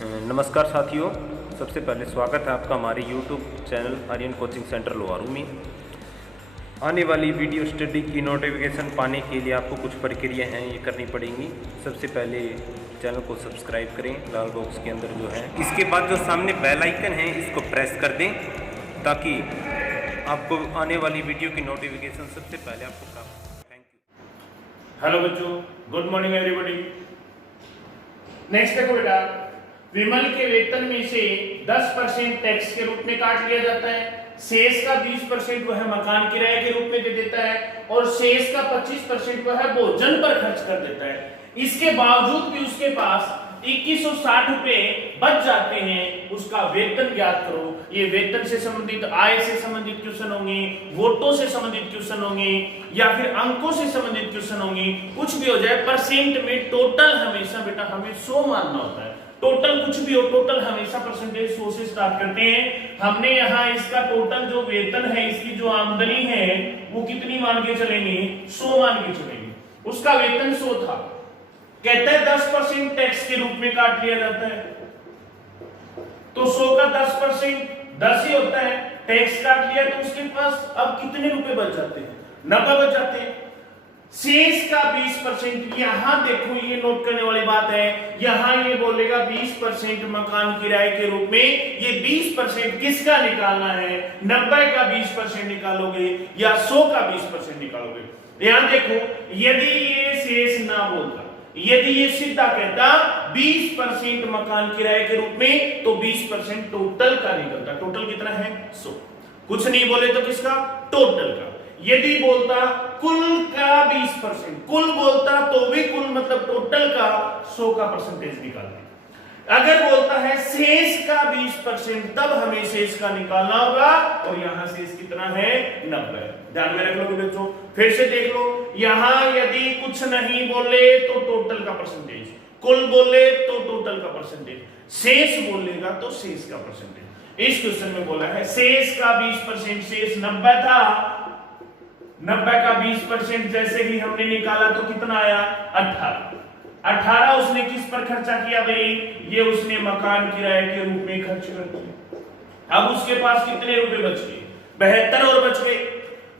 नमस्कार साथियों, सबसे पहले स्वागत है आपका हमारे YouTube channel Aryan coaching centre Loharu में। आने वाली वीडियो स्टडी की नोटिफिकेशन पाने के लिए आपको कुछ प्रक्रिया हैं ये करनी पड़ेंगी। सबसे पहले चैनल को सब्सक्राइब करें, लाल बॉक्स के अंदर जो है। इसके बाद जो सामने बेल आइकन है इसको प्रेस कर दें ताकि आपको आने वाली वीडियो की नोटिफिकेशन सबसे पहले आपको प्राप्त हो। Thank you. हेलो बच्चों, गुड मॉर्निंग एवरीबॉडी। नेक्स्ट देखो बेटा, विमल के वेतन में से 10% टैक्स के रूप में काट लिया जाता है, शेष का 20% वह मकान किराए के रूप में दे देता है और शेष का 25% वह भोजन पर खर्च कर देता है। इसके बावजूद भी उसके पास 2160 रुपए बच जाते हैं। उसका वेतन ज्ञात करो। ये वेतन से संबंधित, आय से संबंधित क्वेश्चन होंगे, वोटों से संबंधित क्वेश्चन होंगे या फिर अंकों से संबंधित क्वेश्चन होंगे। कुछ भी हो जाए, परसेंट में टोटल हमेशा बेटा हमें 100 मानना होता है। टोटल कुछ भी हो, टोटल हमेशा परसेंटेज 100 से स्टार्ट करते हैं। हमने यहाँ इसका टोटल जो वेतन है, इसकी जो आमदनी है वो कितनी मान के चलेंगे? 100 मान के चलेंगे। उसका वेतन 100 था, कहते हैं 10% टैक्स के रूप में काट लिया जाता है, तो 100 का 10% 10 ही होता है। टैक्स काट लिया तो उसके पास अब कितने रुपए बच जाते हैं? 90 बच जाते हैं। शेष का 20%, यहां देखो ये नोट करने वाली बात है, यहां ये बोलेगा 20% मकान किराए के रूप में। ये 20% किसका निकालना है? 90 का 20% निकालोगे या 100 का 20% निकालोगे? यहां देखो, यदि ये शेष ना बोलता, यदि ये सीधा कहता 20% मकान किराए के रूप में, तो 20% टोटल का निकलता। टोटल कितना है? 100। कुछ नहीं बोले तो किसका? टोटल का। यदि बोलता कुल का 20%, कुल बोलता तो भी कुल मतलब टोटल का 100 का परसेंटेज निकालना। अगर बोलता है शेष का 20%, तब हमें शेष का निकालना होगा और यहां शेष कितना है? 90। ध्यान में रख लो बच्चों, फिर से देख लो। यहां यदि कुछ नहीं बोले तो टोटल का परसेंटेज, कुल बोले तो टोटल का परसेंटेज, शेष बोलेगा तो शेष का परसेंटेज। इस क्वेश्चन में बोला है शेष का 20%, शेष 90 था, 90 का 20% जैसे ही हमने निकाला तो कितना आया? 18 उसने किस पर खर्चा किया भाई? ये उसने मकान किराए के रूप में खर्च कर दिया। अब उसके पास कितने रुपए बच गए? 72 और बच गए।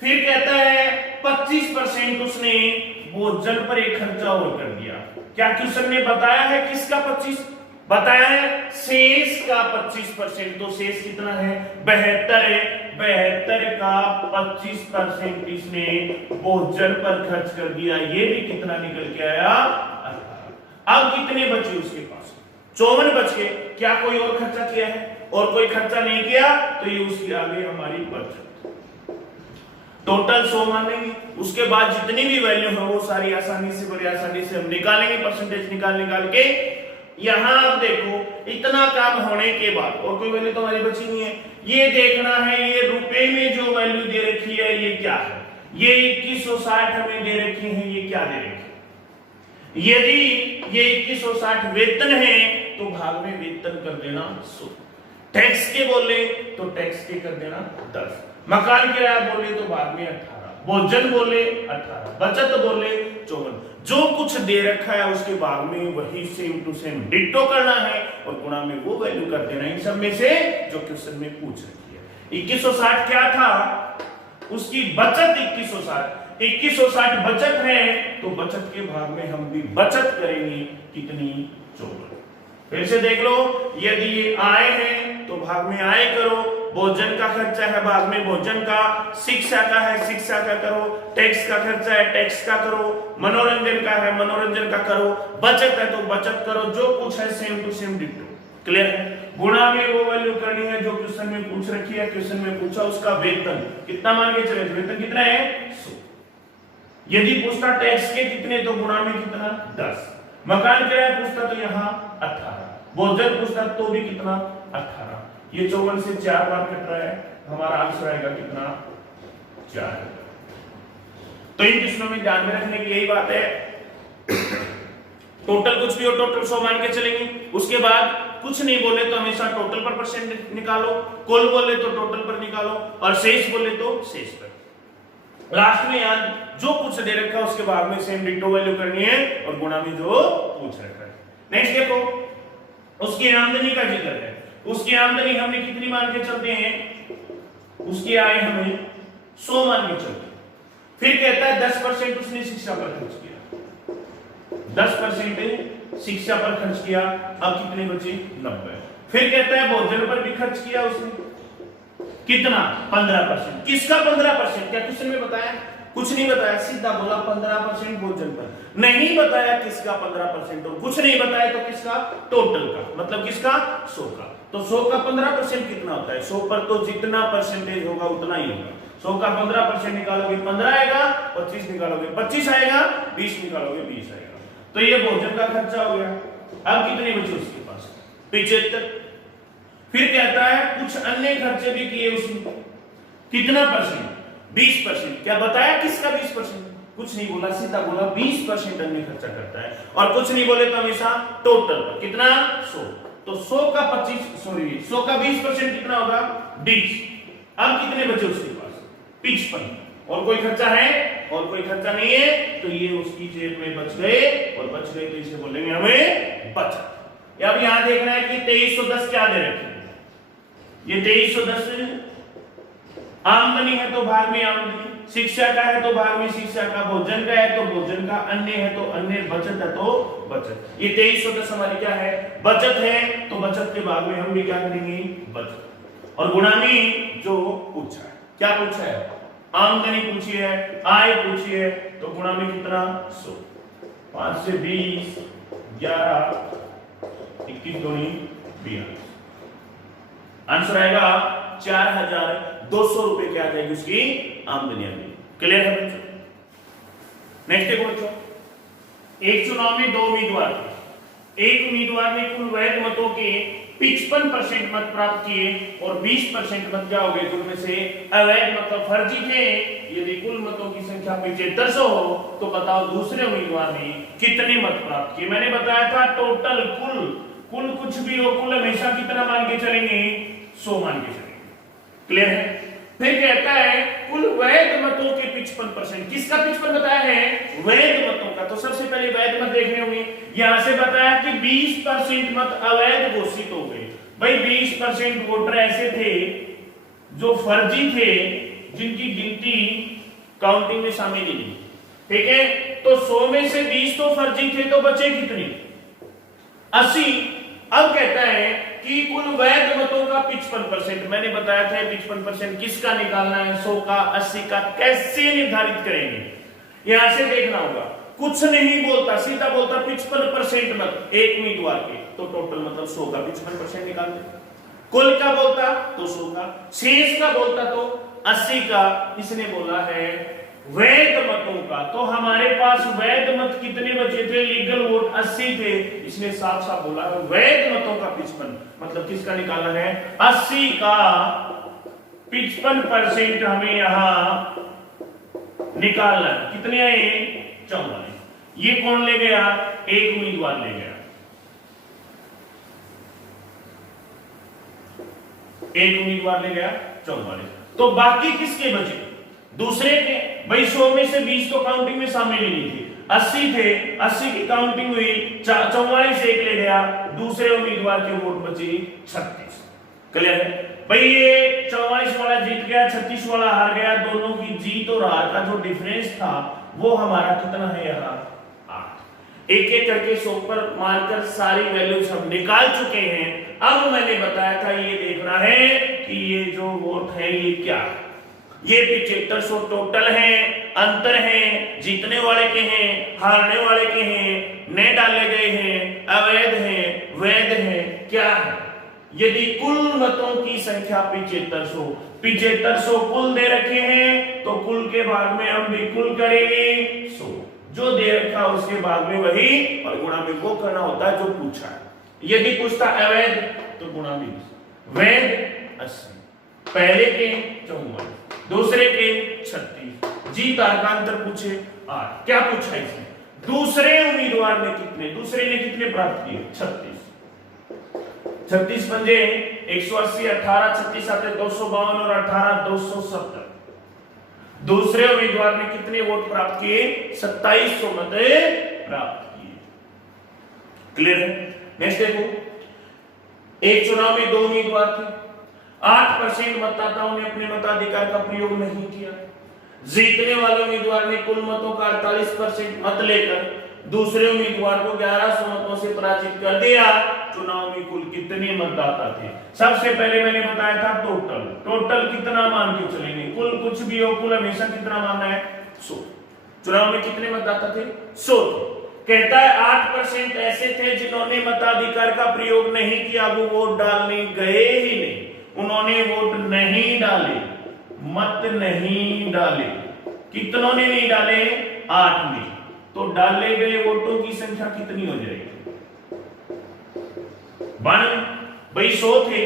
फिर कहता है 25% उसने भोजन पर एक खर्चा और कर दिया। क्या क्वेश्चन ने बताया है किसका 25? बताया है शेष का 25%, तो शेष कितना है? 72 है। 72 का 25% इसने भोजन पर खर्च कर दिया। ये भी कितना निकल के आया? 18। अब कितने बचे उसके पास? 54 बच गए। क्या कोई और खर्चा किया है? और कोई खर्चा नहीं किया, तो ये उसकी आगे हमारी बचत। टोटल 100 मानेंगे, उसके बाद जितनी भी वैल्यू है वो सारी आसानी से, बड़ी आसानी से हम निकालेंगे। परसेंटेज निकाल के यहां आप देखो, इतना काम होने के बाद और कोई वैल्यू तो हमारी बची नहीं है। ये देखना है ये रुपए में जो वैल्यू दे रखी है ये क्या है? ये 2160 हमें दे रखी है, ये क्या दे रखी है? यदि ये 2160 वेतन है तो भाग में वेतन कर देना 100। टैक्स के बोले तो टैक्स के कर देना 10। मकान किराया बोले तो भाग में 18, भोजन बोले 18, बचत बोले 54। जो कुछ दे रखा है उसके भाग में वही सेम टू सेम डिट्टो करना है और गुणा में वो वैल्यू कर देना इन सब में से जो क्वेश्चन में पूछ रखी है। 2160 क्या था? उसकी बचत 2160, 2160 बचत है तो बचत के भाग में हम भी बचत करेंगे। कितनी? 54। फिर से देख लो, यदि ये आय है तो भाग में आय करो, भोजन का खर्चा है भाग में भोजन का, शिक्षा का है शिक्षा का करो, टैक्स का खर्चा है टैक्स का करो, मनोरंजन का है मनोरंजन का करो, बचत है तो बचत करो। जो कुछ है same to same ditto. Clear है? गुणा में वो वैल्यू करनी है जो क्वेश्चन में पूछ रखी है। क्वेश्चन में पूछा उसका वेतन कितना मान के चले? वेतन कितना है? 100। यदि पूछता टैक्स के कितने तो गुणा में कितना? 10। मकान किराया पूछता तो यहाँ 18, भोजन पूछता तो भी कितना? 18। ये 54 से 4 बार कट रहा है, हमारा आंसर आएगा कितना? 4। तो इन क्वेश्चनों में ध्यान में रखने की यही बात है। टोटल कुछ भी हो टोटल 100 मान के चलेंगे। उसके बाद कुछ नहीं बोले तो हमेशा टोटल पर परसेंट निकालो, कुल बोले तो टोटल पर निकालो और शेष बोले तो शेष पर। लास्ट में यार जो कुछ दे रखा है उसके बाद में सेम डिट्टो वैल्यू करनी है और गुणा में जो पूछ रखा है। नेक्स्ट देखो, उसकी आमदनी का जिक्र है। उसकी आमदनी हमने कितनी मान के चलते हैं, उसकी आय हमें 100 मान के चलते हैं। फिर कहता है 10% उसने शिक्षा पर खर्च किया, 10% शिक्षा पर खर्च किया, अब कितने बचे 90। फिर कहता है भोजन पर भी खर्च किया उसने, कितना 15%। किसका 15%, क्या क्वेश्चन में बताया, कुछ नहीं बताया, सीधा बोला 15% भोजन पर, नहीं बताया किसका 15% और कुछ नहीं बताया तो किसका, टोटल का, मतलब किसका 100 का। तो 100 का 15% कितना होता है, 100 पर तो जितना परसेंटेज होगा उतना ही होगा। 100 का 15% निकालोगे 15 आएगा, 25 निकालोगे 25 आएगा, 20 निकालोगे 20 आएगा। तो ये भोजन का खर्चा हो गया। अब कितने बचे उसके पास, 75। फिर कहता है कुछ अन्य खर्चे भी किए उसने, कितना परसेंट, 20%। क्या बताया किसका 20%, कुछ नहीं बोला, सीधा बोला 20% अन्य खर्चा करता है, और कुछ नहीं बोले तो हमेशा टोटल पर कितना 100। तो 100 का 20% कितना होगा 20। अब कितने बचे उसके पास 55। और कोई खर्चा है, और कोई खर्चा नहीं है, तो ये उसकी जेब में बच गए, और बच गए तो इसे बोलेंगे हमें बचत। अब यहां देखना है कि 2310 क्या दे रखे, ये 2310 आमदनी है तो भाग में आमदनी, शिक्षा का है तो भाग में शिक्षा का, भोजन का है तो भोजन का, अन्य है तो अन्य, बचत है तो बचत। ये 2310 हमारी क्या है, बचत है, तो बचत के भाग में हम भी क्या करेंगे, बचत। और गुणा में जो पूछा है, क्या पूछा है, आमदनी पूछी है, आय पूछी है, तो गुणा में कितना 100, 5 से 20, 11, 21 दूनी 42। आंसर आएगा 4200 रुपए क्या आ जाएगी उसकी आमदनी आ जाएगी। क्लियर है बच्चों। नेक्स्ट देखो बच्चों, एक चुनाव में 2 उम्मीदवार थे, एक उम्मीदवार ने कुल वैध मतों के 55% मत प्राप्त किए और 20% मत क्या हो गए जिनमें से अवैध मतलब फर्जी थे। यदि कुल मतों की संख्या 7500 हो तो बताओ दूसरे उम्मीदवार ने कितने मत प्राप्त किए। मैंने बताया था टोटल, कुल कुछ भी हो, कुल हमेशा कितना मान के चलेंगे, 100 मान के चलेंगे। क्लियर है। फिर कहता है कुल वैध मतों के 55%, किसका 55 बताया है, वैध मतों का। तो सबसे पहले वैध मत देखने होंगे, यहां से बताया कि 20% मत अवैध घोषित हो गए। भाई 20% वोटर ऐसे थे जो फर्जी थे, जिनकी गिनती काउंटिंग में शामिल ही नहीं। ठीक है, तो 100 में से 20 तो फर्जी थे, तो बचे कितने, 80। अब कहता है कि कुल वैध मतों का 55%, मैंने बताया था 55% किसका निकालना है, 100 का, 80 का, कैसे निर्धारित करेंगे, यहां से देखना होगा। कुछ नहीं बोलता, सीधा बोलता 55% मत एक उम्मीदवार के, तो टोटल मतलब 100 का 55% निकाल दे। कुल का बोलता तो 100 का, शेष का बोलता तो 80 का। इसने बोला है वैध मतों का, तो हमारे पास वैध मत कितने बचे थे, लीगल वोट 80 थे। इसने साफ साफ बोला है वैध मतों का 55, मतलब किसका निकालना है, 80 का 55% हमें यहां निकालना है। कितने आए, 44। ये कौन ले गया, एक उम्मीदवार ले गया, एक उम्मीदवार ले गया 44। तो बाकी किसके बचे, दूसरे के। भाई 100 में से 20 तो काउंटिंग में शामिल ही नहीं थे, 80 थे, 80 की काउंटिंग हुई, 44 एक ले गया, दूसरे उम्मीदवार के वोट बचे 36। क्लियर है। भाई ये 44 वाला जीत गया, 36 वाला हार गया, दोनों की जीत और हार का जो डिफरेंस था वो हमारा कितना है यहाँ 8। एक एक करके 100 पर मानकर सारी वैल्यूज हम निकाल चुके हैं। अब मैंने बताया था ये देखना है कि ये जो वोट है ये क्या, ये 7500 टोटल है, अंतर है, जीतने वाले के हैं, हारने वाले के हैं, नए डाले गए हैं, अवैध हैं, वैध हैं, क्या है। यदि कुल मतों की संख्या 7500 कुल दे रखे हैं तो कुल के भाग में हम भी कुल करेंगे 100, जो दे रखा उसके भाग में वही, और गुणा में वो करना होता है जो पूछा है। यदि पूछता अवैध तो गुणा 20, वैध 80, पहले के 44, दूसरे के 36, जीत हार का अंतर पूछे 8। क्या पूछा इसने, दूसरे उम्मीदवार ने कितने, दूसरे ने कितने प्राप्त किए, 36। 36 पंजे 180, 18 36 आते 252 और 18 270। दूसरे उम्मीदवार ने कितने वोट प्राप्त किए, 2700 मत प्राप्त किए। क्लियर है। नेक्स्ट देखो, एक चुनाव में 2 उम्मीदवार थे, 8% मतदाताओं ने अपने मताधिकार का प्रयोग नहीं किया। जीतने वाले उम्मीदवार ने कुल मतों का 48% मत लेकर दूसरे उम्मीदवार को 1100 मतों से पराजित कर दिया। चुनाव में कुल कितने मतदाता थे? सबसे पहले मैंने बताया था टोटल कितना मान के चलेंगे, कुल कुछ भी हो, कुल हमेशा कितना मानना है? 100। चुनाव में कितने मतदाता थे? 100 थे। कहता है 8% ऐसे थे जिन्होंने मताधिकार का प्रयोग नहीं किया, वो वोट डालने गए ही नहीं, उन्होंने वोट नहीं डाले, मत नहीं डाले। कितनों ने नहीं डाले? 8 में। तो डाले गए वोटों की संख्या कितनी हो जाएगी? 92। भाई 100 थे,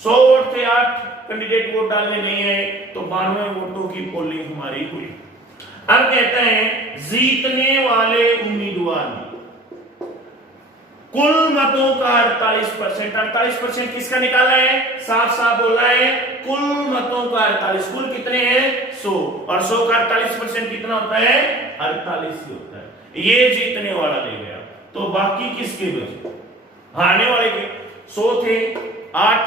100 वोट थे, 8 कैंडिडेट वोट डालने नहीं है, तो 92 वोटों की पोलिंग हमारी हुई। अब कहते हैं जीतने वाले उम्मीदवार ने कुल मतों का 48% किसका निकाला है? साफ साफ बोला है, कुल मतों का 48। कुल कितने हैं? 100, और 100 का 48% कितना होता है? 48 ही होता है। ये जीतने वाला ले गया, तो बाकी किसके बचे? हारने वाले के 100 थे, 8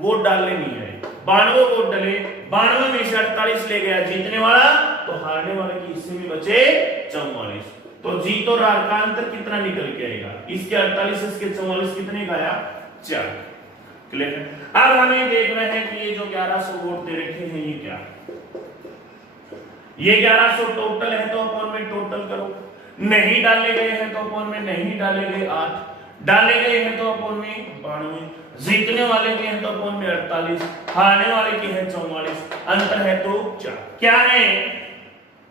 वोट डालने नहीं आए, 92 वोट डले, 92 में से 48 ले गया जीतने वाला, तो हारने वाले के हिस्से में बचे 44। तो जीत और हार का अंतर कितना निकल के आएगा? इसके 48, इसके 44, कितने का आया? 4। क्लियर है? अब हमें देखना है कि ये जो 1100 वोट दे रखे हैं ये क्या? ये 1100 टोटल है, तो अपॉन में टोटल करो। नहीं डाले गए हैं तो अपॉन में नहीं डाले गए 8, डाले गए हैं तो अपॉन में 92, जीतने वाले के हैं तो अपॉन में 48, हारने वाले के हैं 44, अंतर है तो 4। क्या है?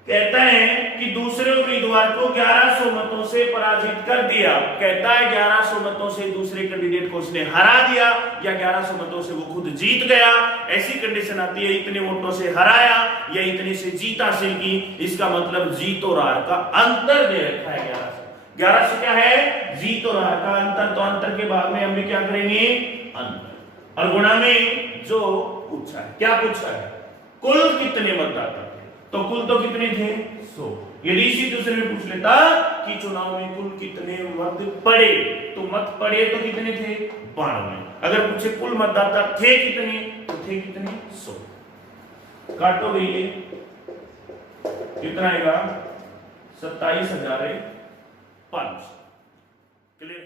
कहता है कि दूसरे उम्मीदवार को 1100 मतों से पराजित कर दिया। कहता है 1100 मतों से दूसरे कैंडिडेट को उसने हरा दिया, या 1100 मतों से वो खुद जीत गया। ऐसी कंडीशन आती है, इतने वोटों से हराया या इतने से जीत हासिल की, इसका मतलब जीत और हार का अंतर दे रखा है 1100। 1100 क्या है? जीत और हार का अंतर। तो अंतर के बाद में हम भी क्या करेंगे? अंतर। और गुणा में जो पूछा है, क्या पूछा है? कुल कितने मतदाता थे? तो कुल तो कितने थे? 100। यदि इसी दूसरे में पूछ लेता कि चुनाव में कुल कितने मत पड़े, तो मत पड़े तो कितने थे? 92। अगर पूछे कुल मतदाता थे कितने, तो थे कितने? 100। काटो भैया, कितना आएगा? 27,005। क्लियर?